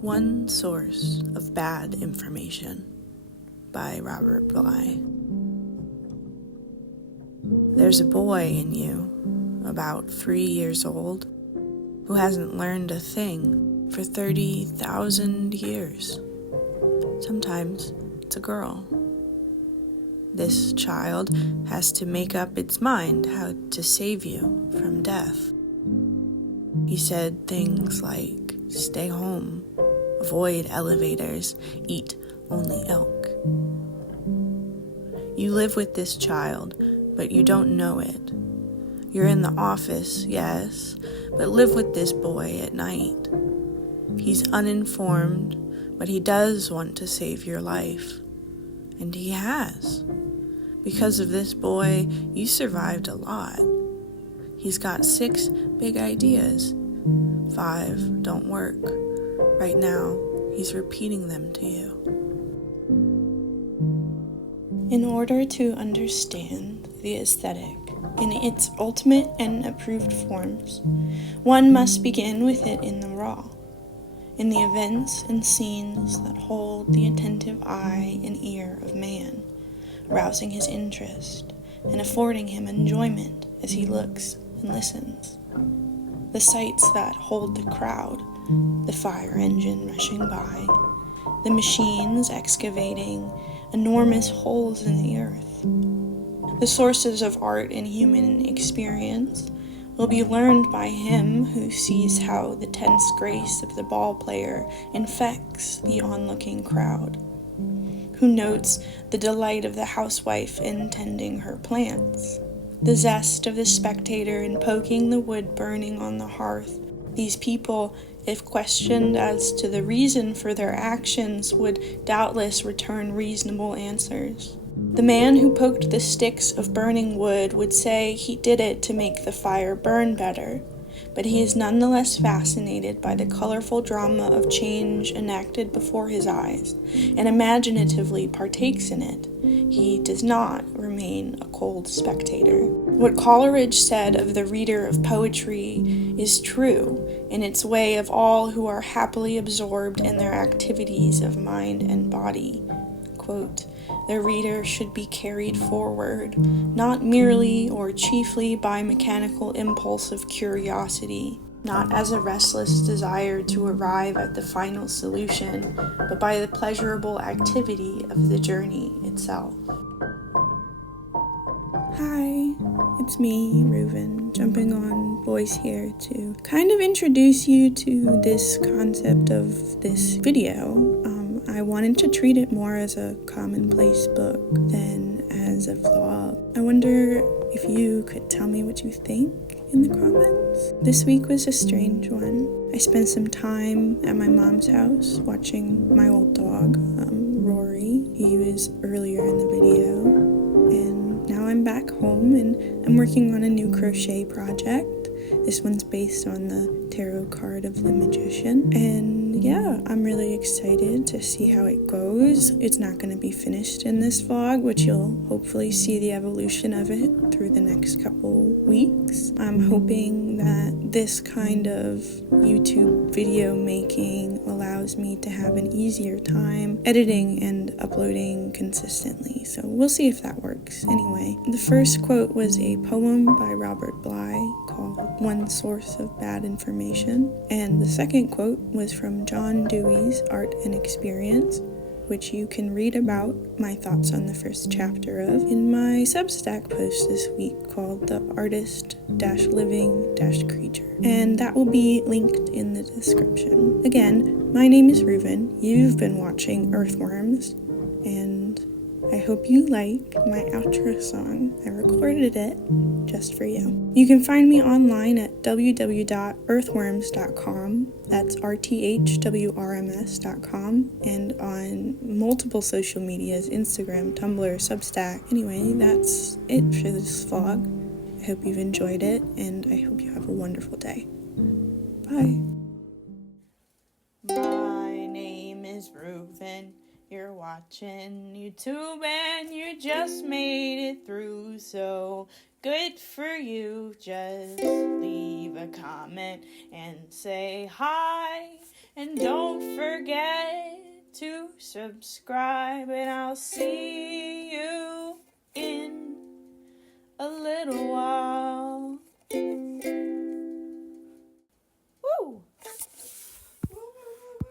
One Source of Bad Information by byeeeee. There's a boy in you, about 3 years old, who hasn't learned a thing for 30,000 years. Sometimes it's a girl. This child has to make up its mind how to save you from death. He said things like, stay home, avoid elevators, eat only elk. You live with this child, but you don't know it. You're in the office, yes, but live with this boy at night. He's uninformed, but he does want to save your life. And he has. Because of this boy, you survived a lot. He's got 6 big ideas. 5 don't work. Right now, he's repeating them to you. In order to understand the aesthetic in its ultimate and approved forms, one must begin with it in the raw, in the events and scenes that hold the attentive eye and ear of man, arousing his interest and affording him enjoyment as he looks and listens. The sights that hold the crowd, the fire engine rushing by, the machines excavating enormous holes in the earth. The sources of art and human experience will be learned by him who sees how the tense grace of the ball player infects the onlooking crowd, who notes the delight of the housewife in tending her plants, the zest of the spectator in poking the wood burning on the hearth. These people, if questioned as to the reason for their actions, would doubtless return reasonable answers. The man who poked the sticks of burning wood would say he did it to make the fire burn better, but he is nonetheless fascinated by the colorful drama of change enacted before his eyes, and imaginatively partakes in it. He does not remain a cold spectator. What Coleridge said of the reader of poetry is true in its way of all who are happily absorbed in their activities of mind and body. Quote, the reader should be carried forward, not merely or chiefly by mechanical impulse of curiosity, not as a restless desire to arrive at the final solution, but by the pleasurable activity of the journey itself. Hi, it's me, Reuven, jumping on voice here to kind of introduce you to this concept of this video. I wanted to treat it more as a commonplace book than as a vlog. I wonder if you could tell me what you think in the comments. This week was a strange one. I spent some time at my mom's house watching my old dog, Rory. He was earlier in the video. And now I'm back home and I'm working on a new crochet project. This one's based on the tarot card of the magician. And yeah, I'm really excited to see how it goes. It's not going to be finished in this vlog, which you'll hopefully see the evolution of it through the next couple weeks. I'm hoping that this kind of YouTube video making allows me to have an easier time editing and uploading consistently. So we'll see if that works. Anyway, the first quote was a poem by Robert Bly called One Source of Bad Information, and the second quote was from John Dewey's Art and Experience, which you can read about my thoughts on the first chapter of in my Substack post this week called The Artist-Living-Creature, and that will be linked in the description. Again, my name is Reuven. You've been watching Earthworms, and I hope you like my outro song. I recorded it just for you. You can find me online at www.earthworms.com. That's rthwrms.com, and on multiple social medias, Instagram, Tumblr, Substack. Anyway, that's it for this vlog. I hope you've enjoyed it, and I hope you have a wonderful day. Bye. My name is Reuven. You're watching YouTube and you just made it through, so good for you. Just leave a comment and say hi, and don't forget to subscribe, and I'll see